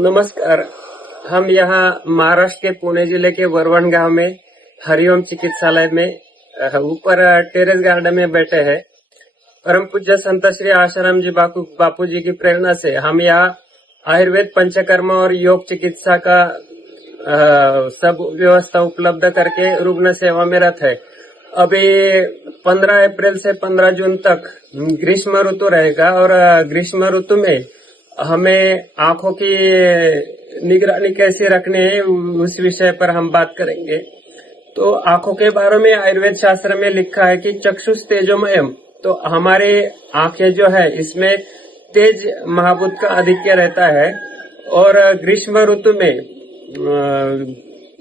नमस्कार। हम यहाँ महाराष्ट्र के पुणे जिले के वरवण गांव में हरिओम चिकित्सालय में ऊपर टेरेस गार्डन में बैठे हैं। परम पूज्य संत श्री आशाराम जी बापू जी की प्रेरणा से हम यहाँ आयुर्वेद, पंचकर्म और योग चिकित्सा का सब व्यवस्था उपलब्ध करके रुग्ण सेवा में रत है। अभी 15 अप्रैल से 15 जून तक ग्रीष्म ऋतु रहेगा और ग्रीष्म ऋतु में हमें आंखों की निगरानी कैसे रखनी है उस विषय पर हम बात करेंगे। तो आंखों के बारे में आयुर्वेद शास्त्र में लिखा है कि चक्षुष तेजोमयम, तो हमारे आंखें जो है इसमें तेज महाभूत का आधिक्य रहता है। और ग्रीष्म ऋतु में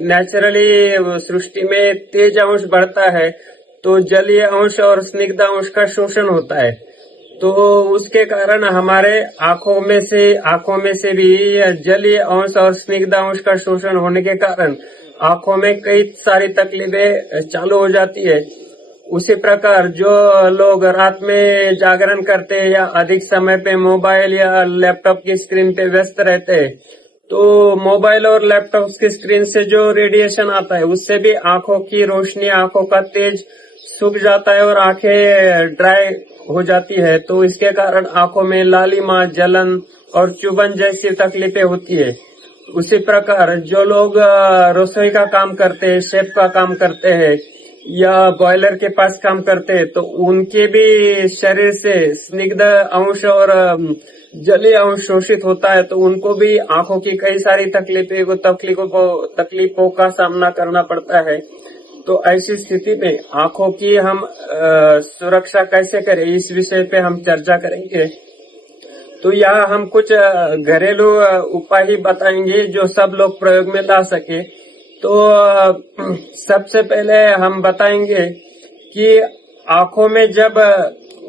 नेचुरली सृष्टि में तेज अंश बढ़ता है तो जलीय अंश और स्निग्ध अंश का शोषण होता है। तो उसके कारण हमारे आंखों में से भी जलीय अंश और स्निग्ध अंश का शोषण होने के कारण आंखों में कई सारी तकलीफें चालू हो जाती है। उसी प्रकार जो लोग रात में जागरण करते हैं या अधिक समय पे मोबाइल या लैपटॉप की स्क्रीन पे व्यस्त रहते हैं, तो मोबाइल और लैपटॉप की स्क्रीन से जो रेडिएशन आता है उससे भी आंखों की रोशनी, आंखों का तेज सूख जाता है और आंखें ड्राई हो जाती है। तो इसके कारण आंखों में लालिमा, जलन और चुभन जैसी तकलीफें होती है। उसी प्रकार जो लोग रसोई का काम करते हैं, शेफ का काम करते हैं या बॉयलर के पास काम करते हैं, तो उनके भी शरीर से स्निग्ध अंश और जलीय अंश शोषित होता है, तो उनको भी आंखों की कई सारी तकलीफों का सामना करना पड़ता है। तो ऐसी स्थिति में आंखों की हम सुरक्षा कैसे करें, इस विषय पे हम चर्चा करेंगे। तो यहाँ हम कुछ घरेलू उपाय बताएंगे जो सब लोग प्रयोग में ला सके। तो सबसे पहले हम बताएंगे कि आंखों में जब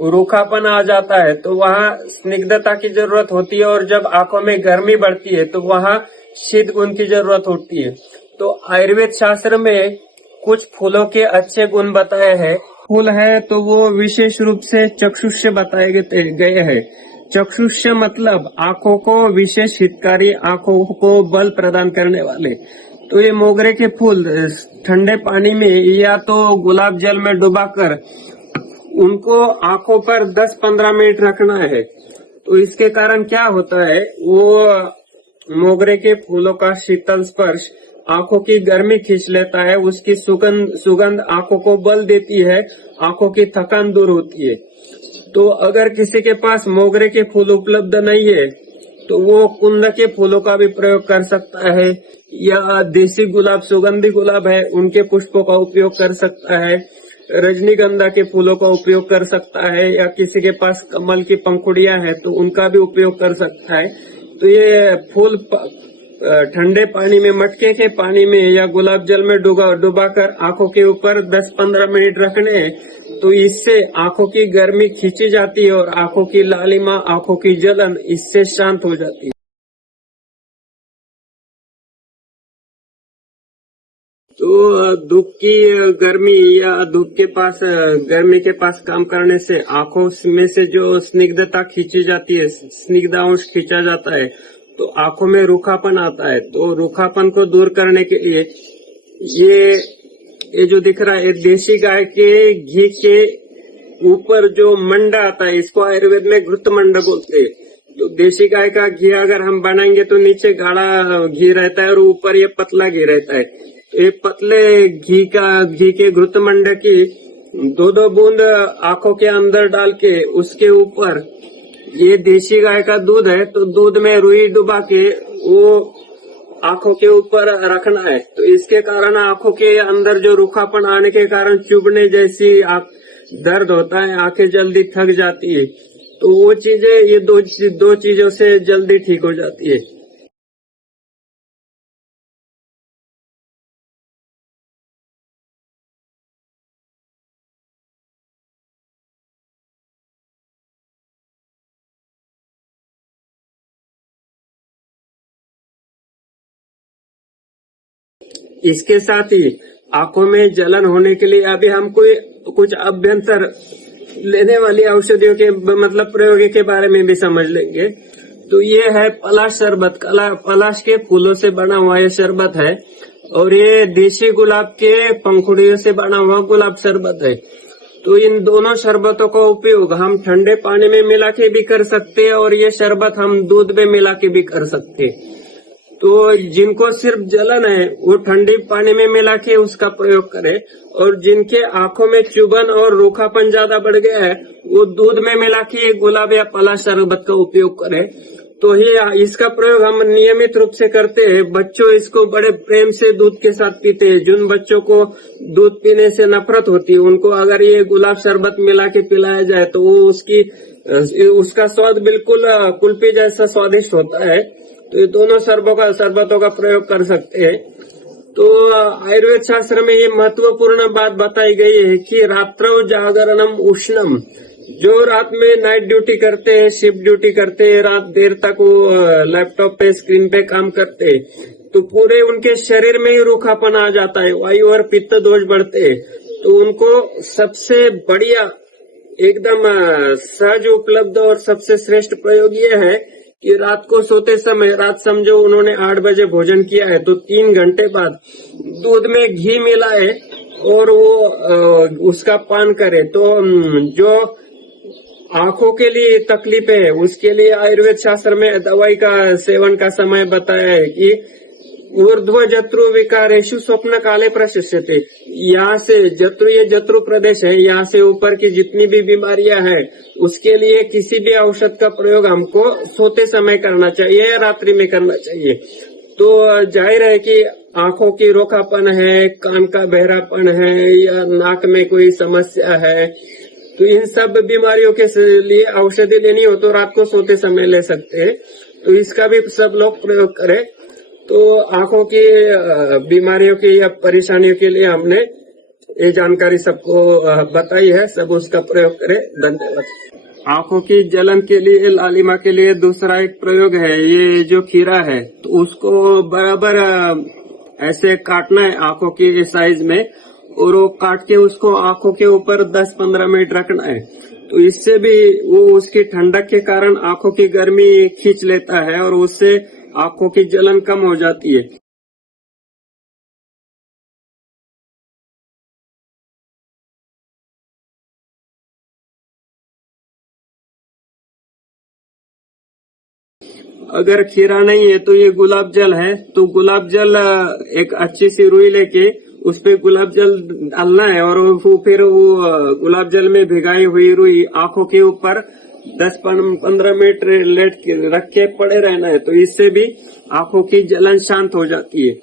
रूखापन आ जाता है तो वहाँ स्निग्धता की जरूरत होती है, और जब आंखों में गर्मी बढ़ती है तो वहाँ शीत गुण की जरूरत होती है। तो आयुर्वेद शास्त्र में कुछ फूलों के अच्छे गुण बताए हैं। फूल है तो वो विशेष रूप से चक्षुष्य बताए गए हैं। चक्षुष्य मतलब आंखों को विशेष हितकारी, आंखों को बल प्रदान करने वाले। तो ये मोगरे के फूल ठंडे पानी में या तो गुलाब जल में डुबाकर उनको आंखों पर 10-15 मिनट रखना है। तो इसके कारण क्या होता है, वो मोगरे के फूलों का शीतल स्पर्श आंखों की गर्मी खींच लेता है, उसकी सुगंध आंखों को बल देती है, आंखों की थकान दूर होती है। तो अगर किसी के पास मोगरे के फूल उपलब्ध नहीं है तो वो कुंद के फूलों का भी प्रयोग कर सकता है, या देसी गुलाब, सुगंधी गुलाब है, उनके पुष्पों का उपयोग कर सकता है, रजनीगंधा के फूलों का उपयोग कर सकता है, या किसी के पास कमल की पंखुड़ियां हैं तो उनका भी उपयोग कर सकता है। तो ये फूल ठंडे पानी में, मटके के पानी में या गुलाब जल में डुबाकर आंखों के ऊपर 10-15 मिनट रखने, तो इससे आंखों की गर्मी खींची जाती है और आंखों की लालिमा, आंखों की जलन इससे शांत हो जाती है। तो धूप की गर्मी या धूप के पास, गर्मी के पास काम करने से आंखों में से जो स्निग्धता खींची जाती है, स्निग्ध अंश खींचा जाता है, तो आंखों में रूखापन आता है। तो रूखापन को दूर करने के लिए ये जो दिख रहा है, देसी गाय के घी के ऊपर जो मंड आता है, इसको आयुर्वेद में घृत मंड बोलते हैं। तो देसी गाय का घी अगर हम बनाएंगे तो नीचे गाढ़ा घी रहता है और ऊपर ये पतला घी रहता है। ये पतले घी के घृत मंड की 2-2 बूंद आंखों के अंदर डाल के उसके ऊपर, ये देसी गाय का दूध है तो दूध में रुई डुबा के वो आंखों के ऊपर रखना है। तो इसके कारण आंखों के अंदर जो रूखापन आने के कारण चुभने जैसी दर्द होता है, आंखें जल्दी थक जाती है, तो वो चीजें, ये दो चीजों से जल्दी ठीक हो जाती है। इसके साथ ही आंखों में जलन होने के लिए अभी हम कुछ अभ्यंतर लेने वाली औषधियों के मतलब प्रयोग के बारे में भी समझ लेंगे। तो ये है पलाश शरबत, पलाश के फूलों से बना हुआ ये शरबत है। और ये देशी गुलाब के पंखुड़ियों से बना हुआ गुलाब शरबत है। तो इन दोनों शरबतों का उपयोग हम ठंडे पानी में मिला के भी कर सकते हैं और ये शरबत हम दूध में मिला के भी कर सकते हैं। तो जिनको सिर्फ जलन है वो ठंडे पानी में मिला के उसका प्रयोग करें, और जिनके आंखों में चुभन और रूखापन ज्यादा बढ़ गया है वो दूध में मिला के गुलाब या पलाश शरबत का उपयोग करें। तो ये इसका प्रयोग हम नियमित रूप से करते हैं। बच्चों इसको बड़े प्रेम से दूध के साथ पीते हैं। जिन बच्चों को दूध पीने से नफरत होती है उनको अगर ये गुलाब शरबत मिला के पिलाया जाए तो वो उसका स्वाद बिल्कुल कुल्फी जैसा स्वादिष्ट होता है। तो ये दोनों शरबतों का प्रयोग कर सकते हैं। तो आयुर्वेद शास्त्र में ये महत्वपूर्ण बात बताई गई है कि रात्रौ जागरणम उष्णम, जो रात में नाइट ड्यूटी करते हैं, शिफ्ट ड्यूटी करते हैं, रात देर तक वो लैपटॉप पे स्क्रीन पे काम करते हैं, तो पूरे उनके शरीर में ही रूखापन आ जाता है, वायु और पित्त दोष बढ़ते हैं। तो उनको सबसे बढ़िया एकदम सहज उपलब्ध और सबसे श्रेष्ठ प्रयोग ये है कि रात को सोते समय, रात समझो उन्होंने 8 बजे भोजन किया है तो 3 घंटे बाद दूध में घी मिलाए और वो उसका पान करे। तो जो आंखों के लिए तकलीफ है उसके लिए आयुर्वेद शास्त्र में दवाई का सेवन का समय बताया है कि ऊर्ध्व जत्रु विकारेशु स्वप्न काले प्रशस्यते। यहाँ से जत्रु, ये जत्रु प्रदेश है, यहाँ से ऊपर की जितनी भी बीमारियां हैं उसके लिए किसी भी औषध का प्रयोग हमको सोते समय करना चाहिए या रात्रि में करना चाहिए। तो जाहिर है कि आंखों की रोकापन है, कान का बहरापन है या नाक में कोई समस्या है, तो इन सब बीमारियों के लिए औषधि लेनी हो तो रात को सोते समय ले सकते हैं। तो इसका भी सब लोग प्रयोग करें। तो आंखों की बीमारियों की या परेशानियों के लिए हमने ये जानकारी सबको बताई है, सब उसका प्रयोग करें। धन्यवाद। आंखों की जलन के लिए, लालिमा के लिए दूसरा एक प्रयोग है, ये जो खीरा है तो उसको बराबर ऐसे काटना है आंखों की साइज में, और वो काट के उसको आंखों के ऊपर 10-15 मिनट रखना है। तो इससे भी वो उसकी ठंडक के कारण आंखों की गर्मी खींच लेता है और उससे आंखों की जलन कम हो जाती है। अगर खीरा नहीं है तो ये गुलाब जल है। तो गुलाब जल एक अच्छी सी रुई लेके उस पे गुलाब जल डालना है और फिर वो गुलाब जल में भिगाई हुई रुई आंखों के ऊपर 10-15 मिनट रख के पड़े रहना है। तो इससे भी आंखों की जलन शांत हो जाती है।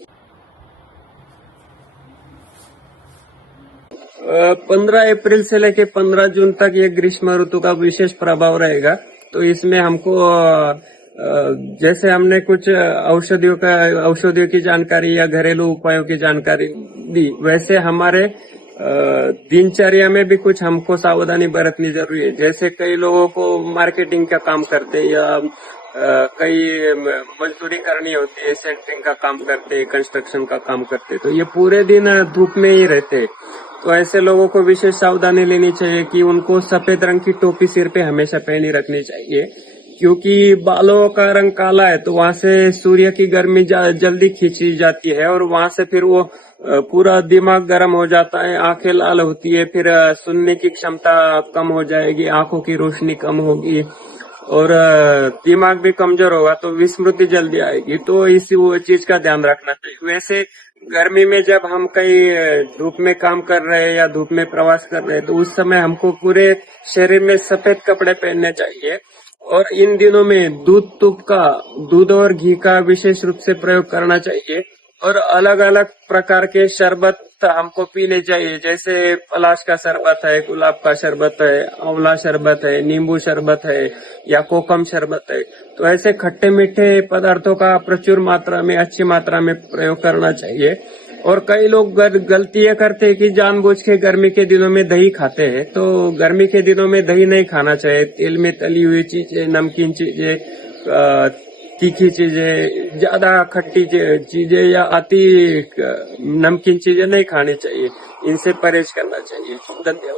15 अप्रैल से लेके 15 जून तक ये ग्रीष्म ऋतु का विशेष प्रभाव रहेगा। तो इसमें हमको जैसे हमने कुछ औषधियों की जानकारी या घरेलू उपायों की जानकारी दी, वैसे हमारे दिनचर्या में भी कुछ हमको सावधानी बरतनी जरूरी है। जैसे कई लोगों को मार्केटिंग का काम करते या कई मजदूरी करनी होती है, सेंटरिंग का काम करते, कंस्ट्रक्शन का काम करते, तो ये पूरे दिन धूप में ही रहते। तो ऐसे लोगों को विशेष सावधानी लेनी चाहिए कि उनको सफेद रंग की टोपी सिर पे हमेशा पहनी रखनी चाहिए, क्योंकि बालों का रंग काला है तो वहां से सूर्य की गर्मी जल्दी खींची जाती है और वहां से फिर वो पूरा दिमाग गर्म हो जाता है, आंखें लाल होती है, फिर सुनने की क्षमता कम हो जाएगी, आंखों की रोशनी कम होगी और दिमाग भी कमजोर होगा, तो विस्मृति जल्दी आएगी। तो इस वो चीज का ध्यान रखना चाहिए। वैसे गर्मी में जब हम कहीं धूप में काम कर रहे हैं या धूप में प्रवास कर रहे हैं तो उस समय हमको पूरे शरीर में सफेद कपड़े पहनने चाहिए। और इन दिनों में दूध और घी का विशेष रूप से प्रयोग करना चाहिए। और अलग अलग प्रकार के शरबत हमको पीने चाहिए, जैसे पलाश का शरबत है, गुलाब का शरबत है, आंवला शरबत है, नींबू शरबत है या कोकम शरबत है। तो ऐसे खट्टे मीठे पदार्थों का प्रचुर मात्रा में, अच्छी मात्रा में प्रयोग करना चाहिए। और कई लोग गलती ये करते हैं कि जानबूझ के गर्मी के दिनों में दही खाते हैं। तो गर्मी के दिनों में दही नहीं खाना चाहिए। तेल में तली हुई चीजें, नमकीन चीजें, तीखी चीजें, ज्यादा खट्टी चीजें या अति नमकीन चीजें नहीं खानी चाहिए। इनसे परहेज करना चाहिए। धन्यवाद।